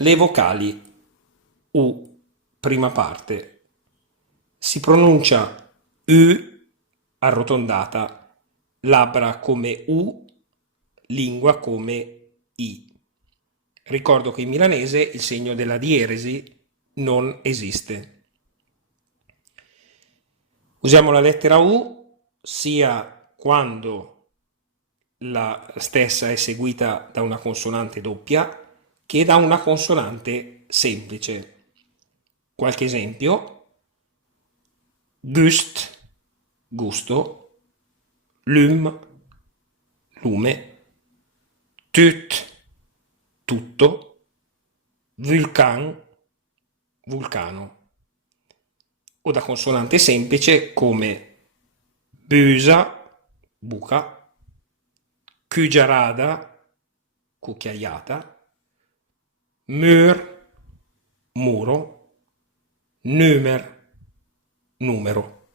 Le vocali U, prima parte, si pronuncia U arrotondata, labbra come U, lingua come I. Ricordo che in milanese il segno della dieresi non esiste. Usiamo la lettera U sia quando la stessa è seguita da una consonante doppia che da una consonante semplice. Qualche esempio: gust, gusto, lum, lume, tut, tutto, vulcan, vulcano. O da consonante semplice come busa, buca, cucciarada, cucchiaiata, mur, muro, numer, numero.